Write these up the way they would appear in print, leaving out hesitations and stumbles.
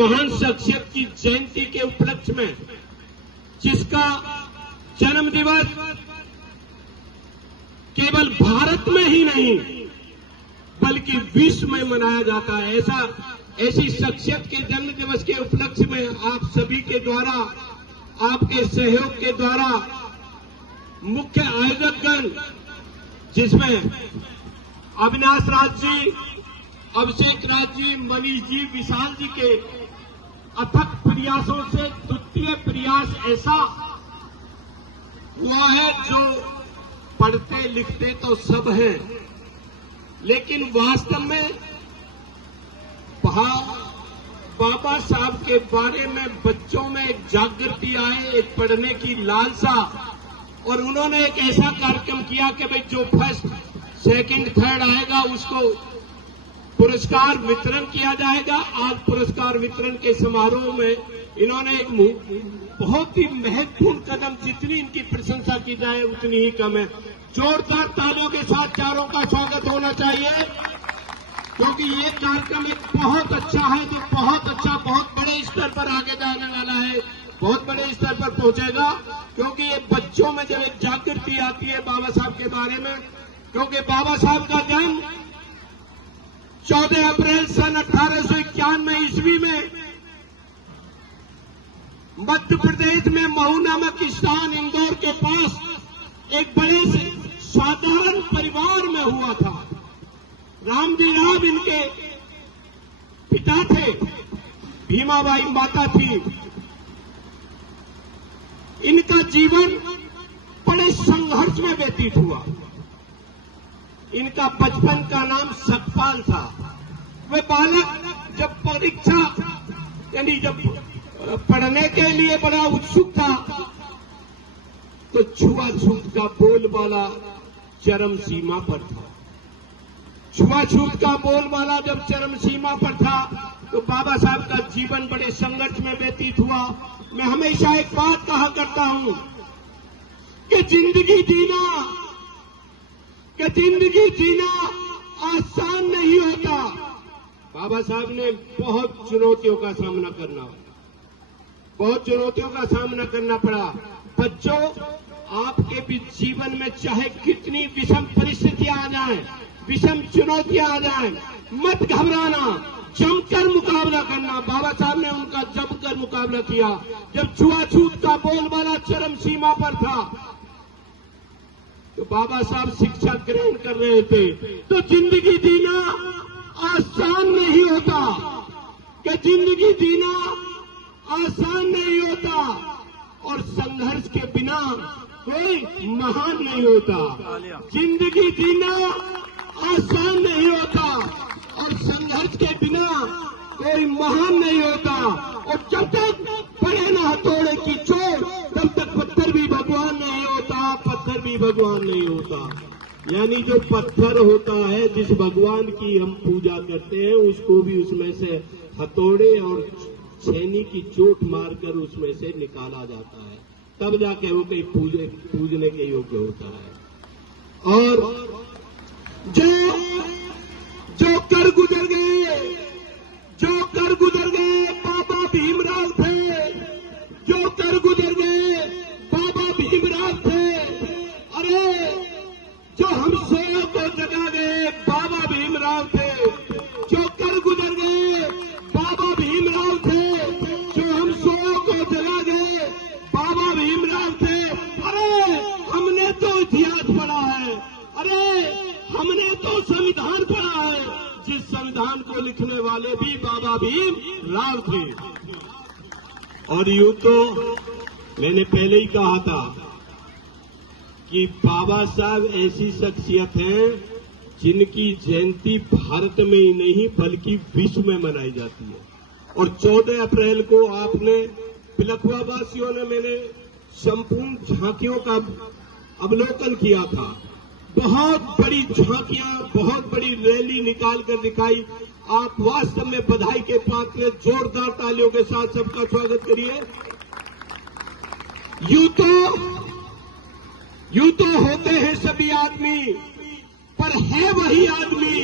महान शख्सियत की जयंती के उपलक्ष्य में, जिसका जन्म दिवस केवल भारत में ही नहीं बल्कि विश्व में मनाया जाता है, ऐसी शख्सियत के जन्म दिवस के उपलक्ष्य में आप सभी के द्वारा, आपके सहयोग के द्वारा मुख्य आयोजकगण, जिसमें अविनाश राज जी, अभिषेक राज जी, मनीष जी, विशाल जी के अथक प्रयासों से द्वितीय प्रयास ऐसा हुआ है जो पढ़ते लिखते तो सब हैं, लेकिन वास्तव में बाबा साहब के बारे में बच्चों में एक जागृति आए, एक पढ़ने की लालसा, और उन्होंने एक ऐसा कार्यक्रम किया कि भाई जो फर्स्ट, सेकंड, थर्ड आएगा उसको पुरस्कार वितरण किया जाएगा। आज पुरस्कार वितरण के समारोह में इन्होंने एक बहुत ही महत्वपूर्ण कदम, जितनी इनकी प्रशंसा की जाए उतनी ही कम है। जोरदार तालियों के साथ चारों का स्वागत होना चाहिए, क्योंकि ये कार्यक्रम एक बहुत अच्छा है, जो बहुत अच्छा, बहुत बड़े स्तर पर आगे जाने वाला है, बहुत बड़े स्तर पर पहुंचेगा, क्योंककि ये बच्चों में जब एक जागृति आती है बाबा साहब के बारे में, क्योंकि बाबा साहब का जन्म 14 अप्रैल सन 1891 ईस्वी में मध्य प्रदेश में महू नामक स्थान इंदौर के पास एक बड़े से साधारण परिवार में हुआ था। रामजी राव इनके पिता थे, भीमाबाई माता थी। इनका जीवन बड़े संघर्ष में व्यतीत हुआ। इनका बचपन का नाम सतपाल था। वे बालक जब परीक्षा, यानी जब पढ़ने के लिए बड़ा उत्सुक था, तो छुआछूत का बोलबाला चरम सीमा पर था। छुआछूत का बोलबाला जब चरम सीमा पर था, तो बाबा साहब का जीवन बड़े संघर्ष में व्यतीत हुआ। मैं हमेशा एक बात कहा करता हूं कि जिंदगी जीना आसान नहीं होता। बाबा साहब ने बहुत चुनौतियों का सामना करना पड़ा। बच्चों, आपके भी जीवन में चाहे कितनी विषम परिस्थितियां आ जाएं, विषम चुनौतियां आ जाएं, मत घबराना, जमकर मुकाबला करना। बाबा साहब ने उनका जमकर मुकाबला किया। जब छुआछूत का बोलबाला चरम सीमा पर था, तो बाबा साहब शिक्षा ग्रहण कर रहे थे। तो जिंदगी जीना आसान नहीं होता, कि जिंदगी जीना आसान नहीं होता, और संघर्ष के बिना कोई महान नहीं होता। जिंदगी जीना आसान नहीं होता, और संघर्ष के बिना कोई महान नहीं होता। और जब तक पड़े ना हथौड़े की चोट, तब तक पत्थर भी भगवान नहीं होता, पत्थर भी भगवान नहीं होता। यानी जो पत्थर होता है, जिस भगवान की हम पूजा करते हैं, उसको भी उसमें से हथौड़े और छेनी की चोट मारकर उसमें से निकाला जाता है, तब जाके वो कहीं पूजने के योग्य होता है। और जो कर गुजर गए बाबा भीमराव थे, जो कर गुजर गए बाबा भीमराव थे। अरे जो हम सोए को जगा गए बाबा भीमराव थे, जो कर गुजर गए बाबा भीमराव थे, जो हम सोए को जगा गए बाबा भीमराव थे। अरे हमने तो इतिहास पढ़ा है, अरे हमने तो संविधान पढ़ा है, जिस संविधान को लिखने वाले भी बाबा भीमराव थे। और यूं तो मैंने पहले ही कहा था कि बाबा साहब ऐसी शख्सियत हैं जिनकी जयंती भारत में ही नहीं बल्कि विश्व में मनाई जाती है। और 14 अप्रैल को आपने पिलखुआ वासियों ने, मैंने संपूर्ण झांकियों का अवलोकन किया था। बहुत बड़ी झांकियां, बहुत बड़ी रैली निकाल कर दिखाई। आप वास्तव में बधाई के पात्र हैं। जोरदार तालियों के साथ सबका स्वागत करिए। यूं तो होते हैं सभी आदमी, पर है वही आदमी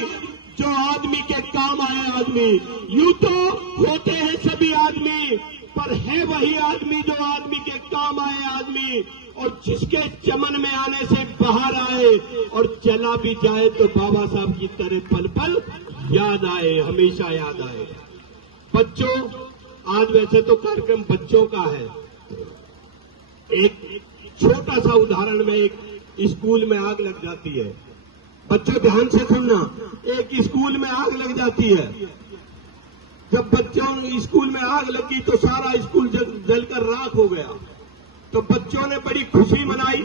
जो आदमी के काम आए आदमी। यूं तो होते हैं सभी है वही आदमी जो आदमी के काम आए आदमी, और जिसके चमन में आने से बाहर आए, और चला भी जाए तो बाबा साहब की तरह पल पल याद आए, हमेशा याद आए। बच्चों, आज वैसे तो कार्यक्रम बच्चों का है। एक छोटा सा उदाहरण में, एक स्कूल में आग लग जाती है। बच्चों ध्यान से सुनना, एक स्कूल में आग लग जाती है। जब बच्चों स्कूल में आग लगी तो सारा स्कूल जलकर राख हो गया। तो बच्चों ने बड़ी खुशी मनाई।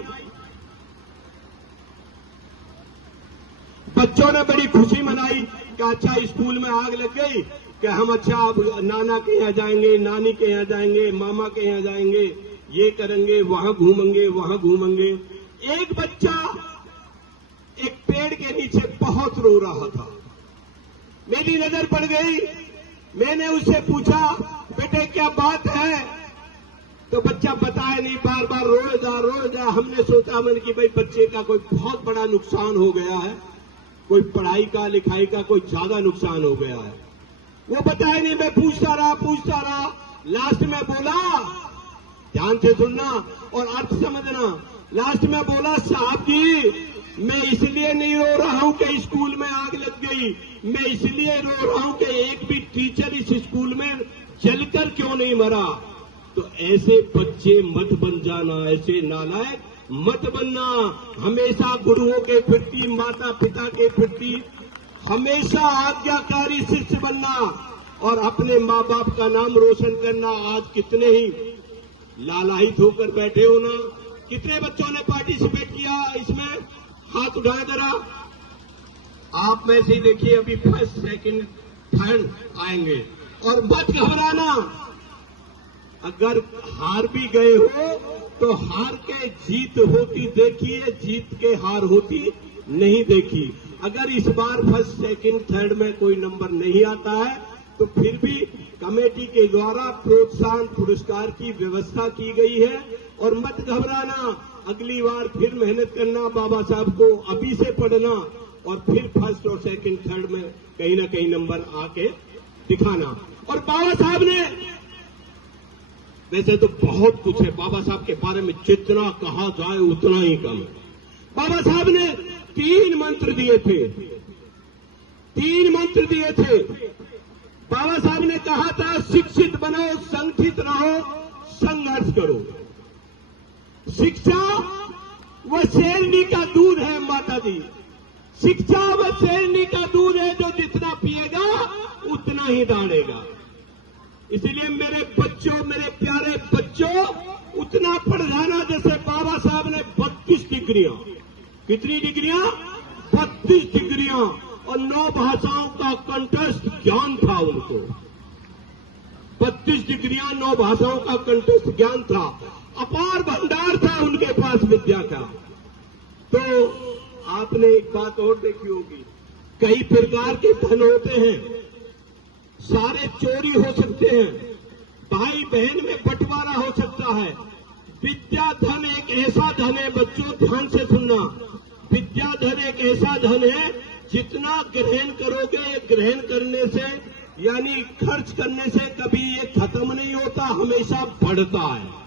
बच्चों ने बड़ी खुशी मनाई कि अच्छा स्कूल में आग लग गई, कि हम अच्छा अब नाना के यहाँ जाएंगे, नानी के यहाँ जाएंगे, मामा के यहाँ जाएंगे, ये करेंगे, वहां घूमेंगे, वहां घूमेंगे। एक बच्चा एक पेड़ के नीचे बहुत रो रहा था। मेरी नजर पड़ गई। मैंने उससे पूछा, बेटे क्या बात है? तो बच्चा बताए नहीं, बार बार रोए जा। हमने सोचा मन कि भाई बच्चे का कोई बहुत बड़ा नुकसान हो गया है, कोई पढ़ाई का लिखाई का कोई ज्यादा नुकसान हो गया है। वो बताए नहीं। मैं पूछता रहा। लास्ट में बोला, ध्यान से सुनना और अर्थ समझना, लास्ट में बोला, साहब जी मैं इसलिए नहीं रो रहा हूं कि स्कूल में आग लग गई, मैं इसलिए रो रहा हूं कि एक भी टीचर इस स्कूल में जलकर क्यों नहीं मरा। तो ऐसे बच्चे मत बन जाना, ऐसे नालायक मत बनना। हमेशा गुरुओं के प्रति, माता पिता के प्रति हमेशा आज्ञाकारी शिष्य बनना और अपने माँ बाप का नाम रोशन करना। आज कितने ही लालायित होकर बैठे हो ना। कितने बच्चों ने पार्टिसिपेट किया इसमें? हाथ उठाए जरा। आप में से देखिए, अभी फर्स्ट सेकंड थर्ड आएंगे। और मत घबराना। अगर हार भी गए हो तो हार के जीत होती देखी है, जीत के हार होती नहीं देखी। अगर इस बार फर्स्ट सेकंड थर्ड में कोई नंबर नहीं आता है तो फिर भी कमेटी के द्वारा प्रोत्साहन पुरस्कार की व्यवस्था की गई है। और मत घबराना, अगली बार फिर मेहनत करना, बाबा साहब को अभी से पढ़ना और फिर फर्स्ट और सेकंड थर्ड में कहीं ना कहीं नंबर आके दिखाना। और बाबा साहब ने, वैसे तो बहुत कुछ है बाबा साहब के बारे में, जितना कहा जाए उतना ही कम है। बाबा साहब ने 3 मंत्र दिए थे। 3 मंत्र दिए थे। बाबा साहब ने कहा था, शिक्षित बनो, संगठित रहो, संघर्ष करो। शिक्षा वह शेरनी का दूध है माता जी। शिक्षा वह शेरनी का दूध है जो जितना पिएगा उतना ही दाढ़ेगा। इसलिए मेरे बच्चों, मेरे प्यारे बच्चों, उतना पढ़ जाना जैसे बाबा साहब ने 32 डिग्रियां, कितनी डिग्रियां? 32 डिग्रियां और 9 भाषाओं का कंठस्थ ज्ञान था उनको। 32 डिग्रियां, 9 भाषाओं का कंठस्थ ज्ञान था। अपार भंडार था उनके पास विद्या का। तो आपने एक बात और देखी होगी, कई प्रकार के धन होते हैं, सारे चोरी हो सकते हैं, भाई बहन में बंटवारा हो सकता है। विद्या धन एक ऐसा धन है, बच्चों ध्यान से सुनना, विद्या धन एक ऐसा धन है, जितना ग्रहण करोगे, ग्रहण करने से यानी खर्च करने से कभी ये खत्म नहीं होता, हमेशा बढ़ता है।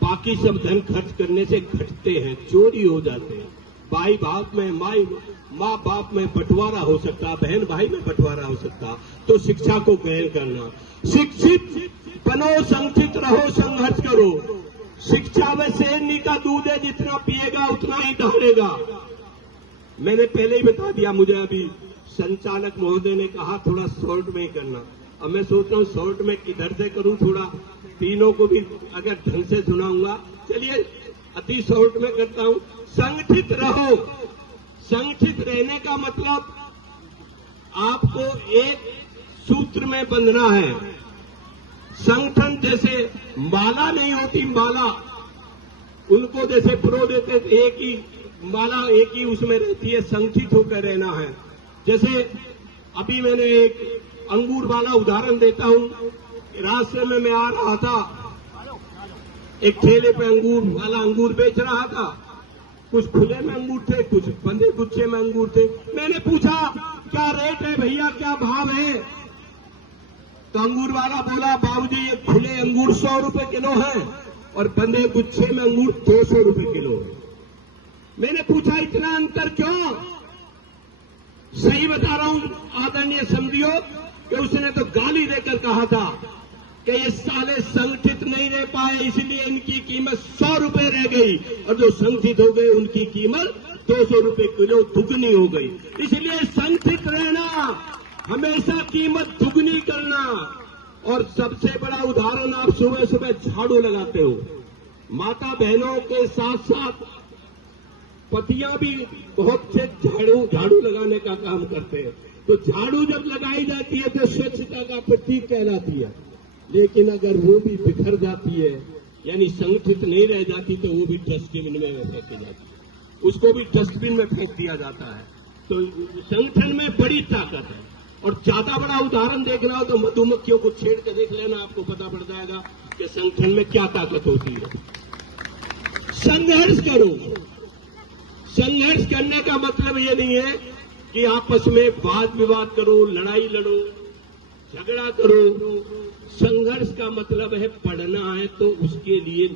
बाकी सब धन खर्च करने से घटते हैं, चोरी हो जाते हैं। भाई बाप में, माँ बाप में बंटवारा हो सकता, बहन भाई में बंटवारा हो सकता। तो शिक्षा को ग्रहण करना, शिक्षित बनो, संगठित रहो, संघर्ष करो। शिक्षा व शेरनी का दूध है, जितना पिएगा उतना ही दहाड़ेगा। मैंने पहले ही बता दिया, मुझे अभी संचालक महोदय ने कहा थोड़ा शॉर्ट में ही करना। अब मैं सोच रहा हूं शॉर्ट में किधर से करूं, थोड़ा तीनों को भी अगर ढंग से सुनाऊंगा। चलिए अति शॉर्ट में करता हूं। संगठित रहो। संगठित रहने का मतलब आपको एक सूत्र में बंधना है। संगठन जैसे माला नहीं होती, माला उनको जैसे पिरो देते एक ही माला, एक ही उसमें रहती है, संगठित होकर रहना है। जैसे अभी मैंने एक अंगूर वाला उदाहरण देता हूं। रास्ते में मैं आ रहा था, एक ठेले पे अंगूर वाला अंगूर बेच रहा था। कुछ खुले में अंगूर थे, कुछ बंदे गुच्छे में अंगूर थे। मैंने पूछा क्या रेट है भैया, क्या भाव है? तो अंगूर वाला बोला, बाबूजी ये खुले अंगूर अंगूर 100 रुपए किलो है और बंदे गुच्छे में अंगूर 200 रुपए किलो है। मैंने पूछा इतना अंतर क्यों? सही बता रहा हूं आदरणीय समझियो कि उसने तो गाली देकर कहा था कि ये साले संगठित नहीं रह पाए इसलिए इनकी कीमत 100 रुपए रह गई और जो संगठित हो गए उनकी कीमत 200 रुपए किलो दुगनी हो गई। इसलिए संगठित रहना, हमेशा कीमत दुगनी करना। और सबसे बड़ा उदाहरण, आप सुबह सुबह झाड़ू लगाते हो, माता बहनों के साथ साथ पतियां भी बहुत से झाड़ू लगाने का काम करते हैं। तो झाड़ू जब लगाई जाती है तो स्वच्छता का प्रतीक कहलाती है, लेकिन अगर वो भी बिखर जाती है यानी संगठित नहीं रह जाती तो वो भी डस्टबिन में फेंकी जाती है, उसको भी डस्टबिन में फेंक दिया जाता है। तो संगठन में बड़ी ताकत है। और ज्यादा बड़ा उदाहरण देखना हो तो मधुमक्खियों को छेड़ के देख लेना, आपको पता पड़ जाएगा कि संगठन में क्या ताकत होती है। संघर्ष करो। संघर्ष करने का मतलब ये नहीं है कि आपस में वाद विवाद करो, लड़ाई लड़ो, झगड़ा करो। संघर्ष का मतलब है पढ़ना है तो उसके लिए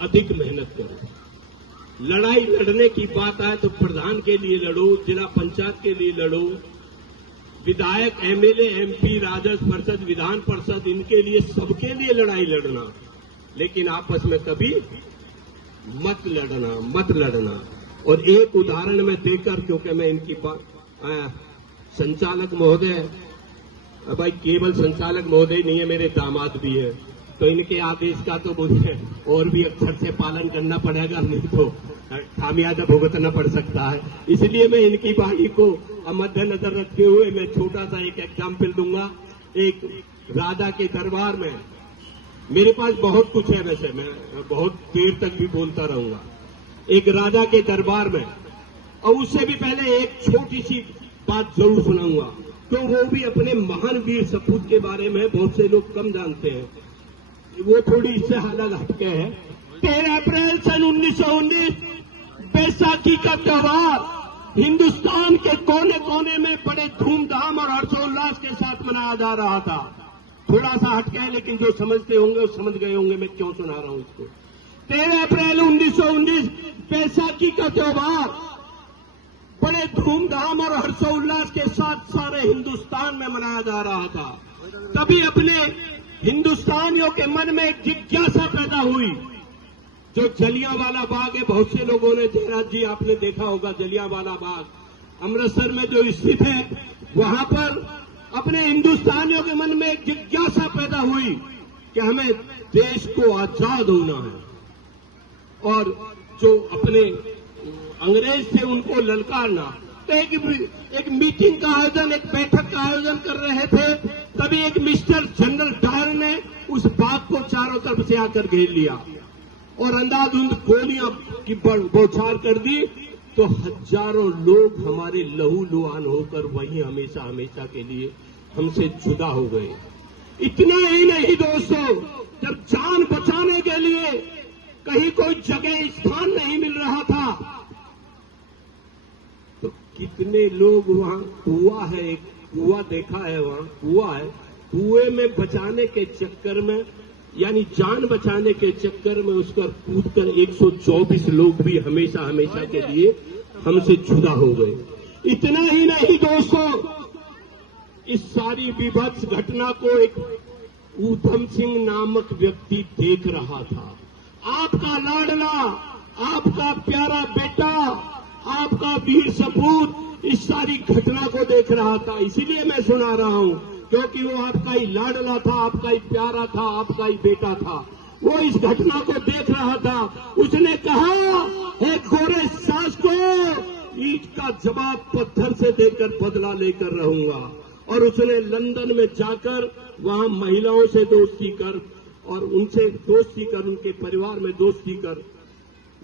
अधिक मेहनत करो। लड़ाई लड़ने की बात आए तो प्रधान के लिए लड़ो, जिला पंचायत के लिए लड़ो, विधायक, एमएलए, एमपी, राजस्व परिषद, विधान परिषद, इनके लिए सबके लिए लड़ाई लड़ना, लेकिन आपस में कभी मत लड़ना। और एक उदाहरण में देकर, क्योंकि मैं इनकी संचालक महोदय, भाई केवल संचालक महोदय नहीं है, मेरे दामाद भी है, तो इनके आदेश का तो मुझे और भी अक्षर से पालन करना पड़ेगा, नहीं तो खामियाजा भुगतना पड़ सकता है। इसलिए मैं इनकी बाई को मद्देनजर रखते हुए मैं छोटा सा एक एग्जाम्पल दूंगा। एक राजा के दरबार में, मेरे पास बहुत कुछ है, वैसे मैं बहुत देर तक भी बोलता रहूंगा। एक राजा के दरबार में, और उससे भी पहले एक छोटी सी बात जरूर सुनाऊंगा, तो वो भी अपने महान वीर सपूत के बारे में बहुत से लोग कम जानते हैं, वो थोड़ी इससे अलग हटके है। 13 अप्रैल सन 1919 बैसाखी का त्योहार हिंदुस्तान के कोने कोने में बड़े धूमधाम और हर्षोल्लास के साथ मनाया जा रहा था। थोड़ा सा हटके है, लेकिन जो समझते होंगे वो समझ गए होंगे मैं क्यों सुना रहा हूं इसको। 13 अप्रैल 1919 बैसाखी का त्योहार बड़े धूमधाम और हर्षोल्लास के साथ सारे हिंदुस्तान में मनाया जा रहा था। तभी अपने हिंदुस्तानियों के मन में एक जिज्ञासा पैदा हुई। जो जलियांवाला बाग है, बहुत से लोगों ने, जयराज जी आपने देखा होगा जलियांवाला बाग अमृतसर में जो स्थित है, वहां पर अपने हिंदुस्तानियों के मन में एक जिज्ञासा पैदा हुई कि हमें देश को आजाद होना है और जो अपने अंग्रेज थे उनको ललकारना। तो एक मीटिंग का आयोजन, एक बैठक का आयोजन कर रहे थे, तभी एक मिस्टर जनरल डायर ने उस बाग को चारों तरफ से आकर घेर लिया और अंधाधुंध गोलियां की बौछार कर दी। तो हजारों लोग हमारे लहू लुहान होकर वहीं हमेशा हमेशा के लिए हमसे जुदा हो गए। इतना ही नहीं दोस्तों, जब जान बचाने के लिए कहीं कोई जगह स्थान नहीं मिल रहा था तो कितने लोग वहां, कुआं है, एक कुआं देखा है, वहां कुआं है, कुएं में बचाने के चक्कर में, यानी जान बचाने के चक्कर में उसका कूदकर 124 लोग भी हमेशा हमेशा के लिए हमसे जुदा हो गए। इतना ही नहीं दोस्तों, इस सारी विभत्स घटना को एक ऊधम सिंह नामक व्यक्ति देख रहा था। आपका लाडला, आपका प्यारा बेटा, आपका वीर सपूत इस सारी घटना को देख रहा था। इसीलिए मैं सुना रहा हूं, क्योंकि वो आपका ही लाडला था, आपका ही प्यारा था, आपका ही बेटा था। वो इस घटना को देख रहा था। उसने कहा, एक गोरे सास को ईंट का जवाब पत्थर से देकर बदला लेकर रहूंगा। और उसने लंदन में जाकर वहां महिलाओं से दोस्ती कर और उनसे दोस्ती कर, उनके परिवार में दोस्ती कर,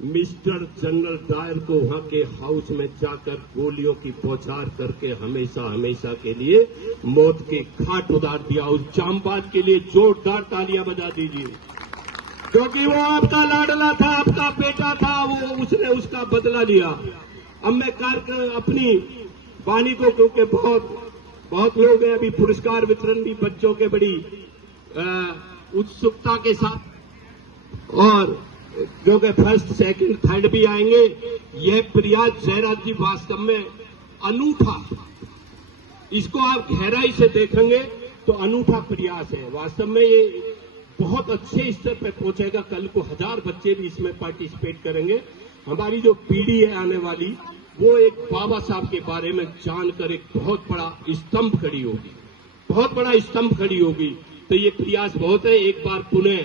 मिस्टर जनरल डायर को वहां के हाउस में जाकर गोलियों की बौछार करके हमेशा हमेशा के लिए मौत के घाट उतार दिया। उस जांबाज के लिए जोरदार तालियां बजा दीजिए, क्योंकि वो आपका लाडला था, आपका बेटा था, वो उसने उसका बदला लिया। अब मैं अपनी वाणी को, क्योंकि बहुत लोग हैं, अभी पुरस्कार वितरण भी बच्चों के बड़ी उत्सुकता के साथ, और जो कि फर्स्ट सेकंड थर्ड भी आएंगे। यह प्रयास जयराज जी वास्तव में अनूठा, इसको आप गहराई से देखेंगे तो अनूठा प्रयास है। वास्तव में ये बहुत अच्छे स्तर पर पहुंचेगा। कल को 1000 बच्चे भी इसमें पार्टिसिपेट करेंगे। हमारी जो पीढ़ी है आने वाली, वो एक बाबा साहब के बारे में जानकर एक बहुत बड़ा स्तंभ खड़ी होगी, बहुत बड़ा स्तंभ खड़ी होगी। तो ये प्रयास बहुत है। एक बार पुनः